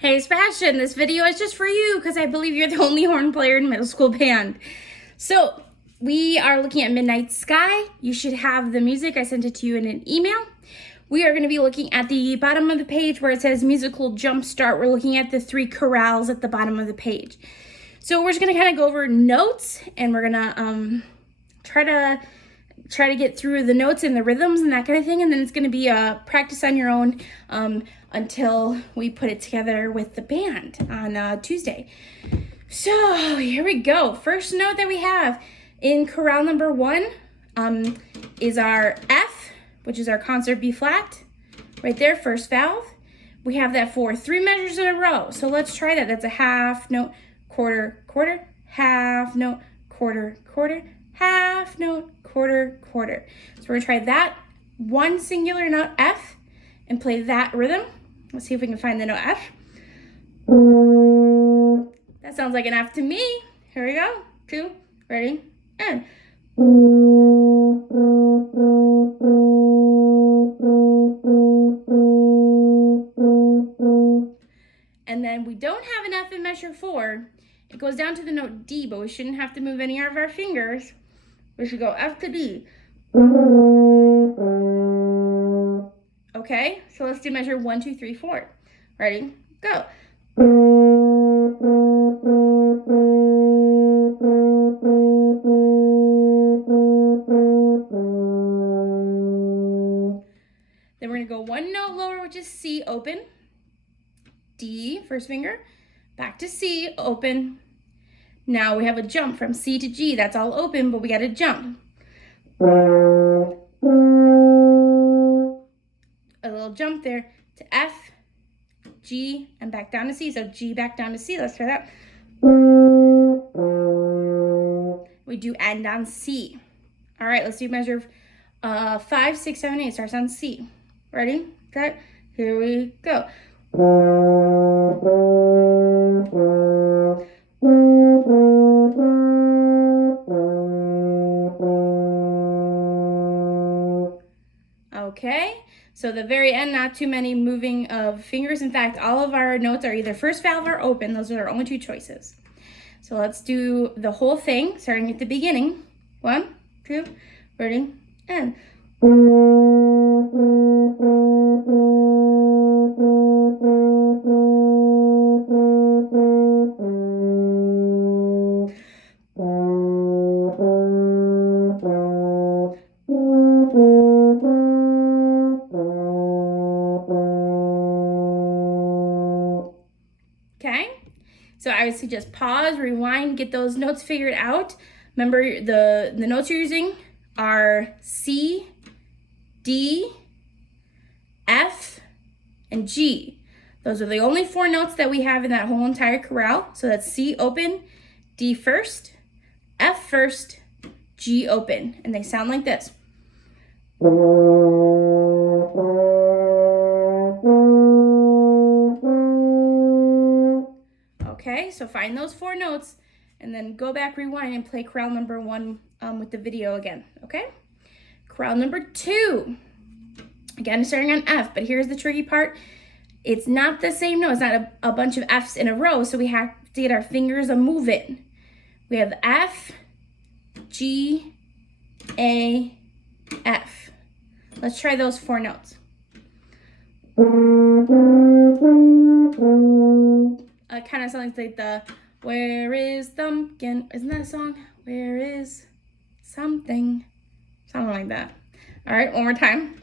Hey Sebastian, this video is just for you because I believe you're the only horn player in middle school band. So we are looking at Midnight Sky. You should have the music. I sent it to you in an email. We are going to be looking at the bottom of the page where it says musical jumpstart. We're looking at the 3 chorales at the bottom of the page. So we're just going to kind of go over notes, and we're going to try to get through the notes and the rhythms and that kind of thing, and then it's going to be a practice on your own until we put it together with the band on Tuesday. So here we go. First note that we have in chorale number 1 is our F, which is our concert B flat, right there, first valve. We have that for 3 measures in a row. So let's try that. That's a half note, quarter, quarter, half note, quarter, quarter, half note, quarter, quarter. So we're gonna try that one singular note F and play that rhythm. Let's see if we can find the note F. That sounds like an F to me. Here we go. 2, ready, and. And then we don't have an F in measure 4. It goes down to the note D, but we shouldn't have to move any of our fingers. We should go F to D. Okay, so let's do measure 1, 2, 3, 4. Ready? Go. Then we're gonna go 1 note lower, which is C, open. D, first finger, back to C, open. Now we have a jump from C to G. That's all open, but we got to jump. A little jump there to F, G, and back down to C. So G back down to C. Let's try that. We do end on C. All right, let's do measure 5, 6, 7, 8. Starts on C. Ready? Set. Here we go. Okay, so the very end, not too many moving of fingers. In fact, all of our notes are either first valve or open. Those are our only 2 choices. So let's do the whole thing, starting at the beginning. 1, 2, ready, and. Okay, so I would suggest pause, rewind, get those notes figured out. Remember, the notes you're using are C, D, F, and G. Those are the only 4 notes that we have in that whole entire chorale. So that's C open, D first, F first, G open. And they sound like this. Okay, so find those 4 notes and then go back, rewind, and play chorale number 1 with the video again, okay? Chorale number 2. Again, starting on F, but here's the tricky part. It's not the same note. It's not a bunch of Fs in a row, so we have to get our fingers a moving. We have F, G, A, F. Let's try those 4 notes. It kind of sounds like the "Where is Thumpkin?" Isn't that a song? Where is something? Something like that. All right, one more time.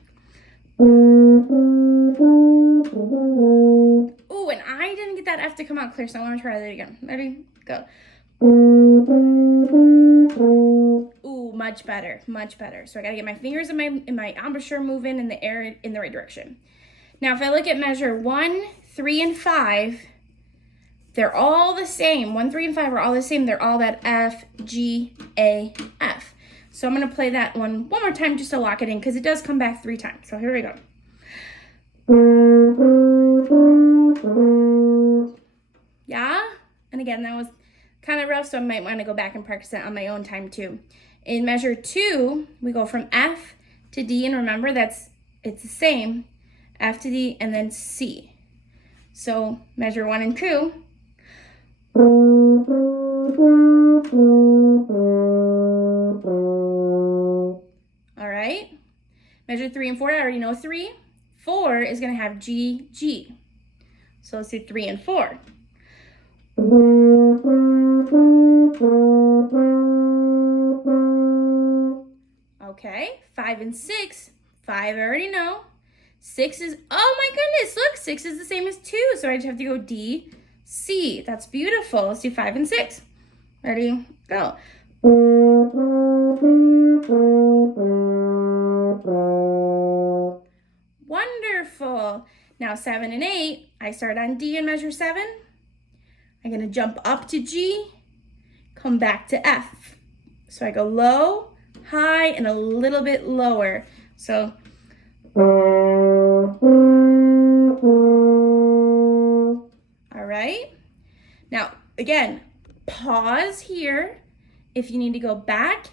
Ooh, and I didn't get that F to come out clear, so I want to try that again. Ready? Go. Ooh, much better, much better. So I got to get my fingers in my embouchure moving in the air in the right direction. Now, if I look at measure 1, 3, and 5, they're all the same. 1, 3, and 5 are all the same. They're all that F, G, A, F. So I'm going to play that one more time just to lock it in because it does come back 3 times. So here we go. Yeah? And again, that was kind of rough, so I might want to go back and practice that on my own time too. In measure 2, we go from F to D, and remember it's the same. F to D, and then C. So measure 1 and 2. All right. Measure 3 and 4. I already know 3. 4 is going to have G, G. So let's do 3 and 4. Okay, 5 and 6. 5 I already know. 6 is, oh my goodness, look, 6 is the same as 2. So I just have to go D, C. That's beautiful. Let's do 5 and 6. Ready, go. Wonderful. Now 7 and 8, I start on D and measure 7. I'm going to jump up to G, come back to F. So I go low, high, and a little bit lower. So all right. Now, again, pause here if you need to go back,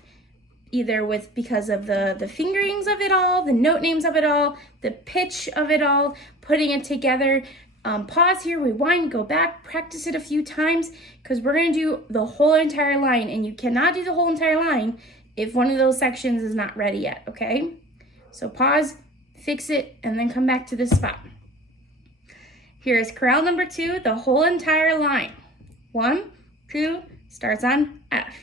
either because of the fingerings of it all, the note names of it all, the pitch of it all, putting it together. Pause here, rewind, go back, practice it a few times, because we're going to do the whole entire line, and you cannot do the whole entire line if one of those sections is not ready yet, okay? So pause, fix it, and then come back to this spot. Here is chorale number 2, the whole entire line. 1, 2, starts on F.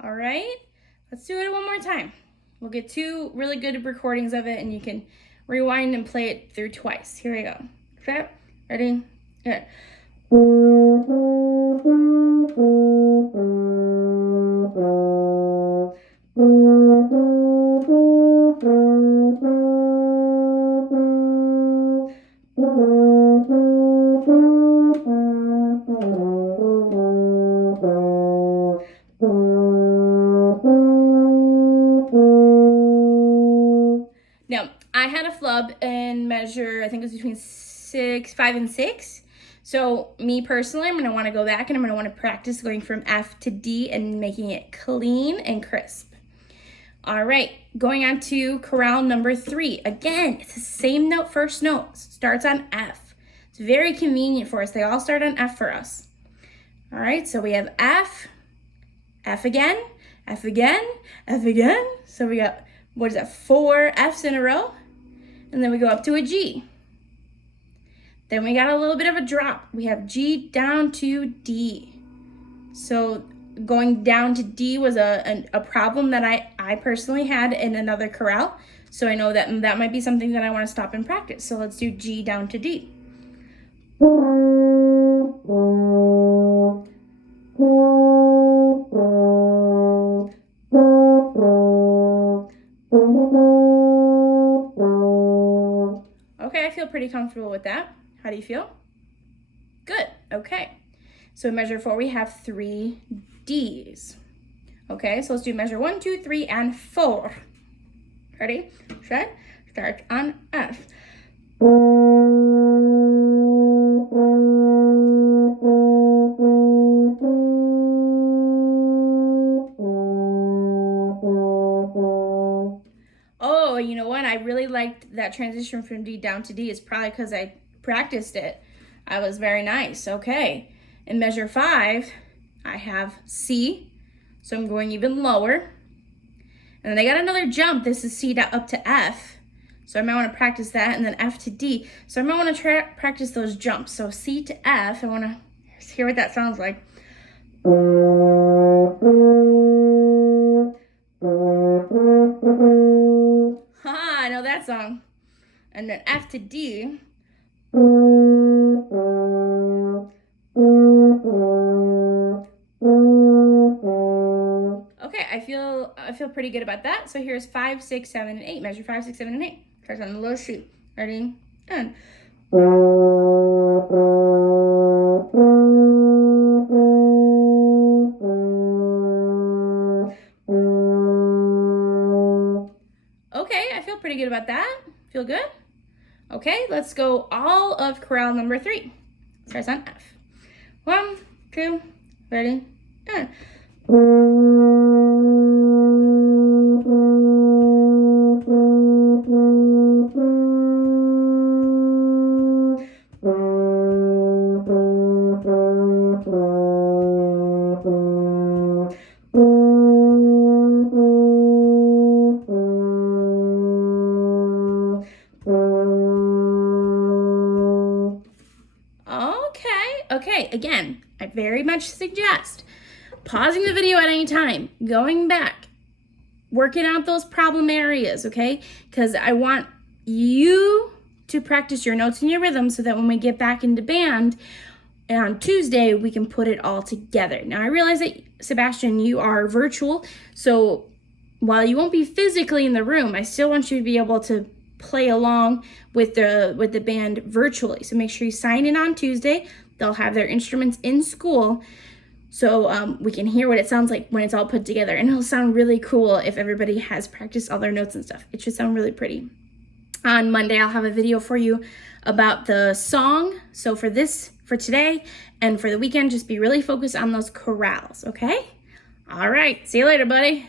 All right, let's do it one more time. We'll get 2 really good recordings of it, and you can rewind and play it through twice. Here we go. Okay, ready? Good. Now, I had a flub and measure, I think it was between 5 and 6. So me personally, I'm going to want to go back and I'm going to want to practice going from F to D and making it clean and crisp. All right, going on to chorale number 3. Again, it's the same note, first note. Starts on F. It's very convenient for us. They all start on F for us. All right, so we have F, F again, F again, F again. So we got, what is that, 4 Fs in a row? And then we go up to a G. Then we got a little bit of a drop. We have G down to D. So going down to D was a problem that I personally had in another chorale. So I know that that might be something that I want to stop and practice. So let's do G down to D. Okay, I feel pretty comfortable with that. How do you feel? Good, okay. So measure 4, we have 3 Ds. Okay, so let's do measure 1, 2, 3, and 4. Ready, set, start on F. Oh, you know what? I really liked that transition from D down to D. It's probably because I practiced it. I was very nice. Okay. In measure 5, I have C. So I'm going even lower. And then I got another jump. This is C up to F. So I might want to practice that. And then F to D. So I might want to practice those jumps. So C to F. I want to hear what that sounds like. I know that song. And then F to D. Okay, I feel pretty good about that. So here's 5, 6, 7, and 8. Measure 5, 6, 7, and 8. Starts on the low C. Ready? And pretty good about that. Feel good? Okay, let's go all of chorale number 3. Starts on F. 1, 2, ready, and. Okay, again, I very much suggest pausing the video at any time, going back, working out those problem areas, okay? Because I want you to practice your notes and your rhythm so that when we get back into band on Tuesday, we can put it all together. Now, I realize that, Sebastian, you are virtual, so while you won't be physically in the room, I still want you to be able to play along with the band virtually. So make sure you sign in on Tuesday. They'll have their instruments in school, so we can hear what it sounds like when it's all put together. And it'll sound really cool if everybody has practiced all their notes and stuff. It should sound really pretty. On Monday, I'll have a video for you about the song. So for today and for the weekend, just be really focused on those chorales, okay? All right, see you later, buddy.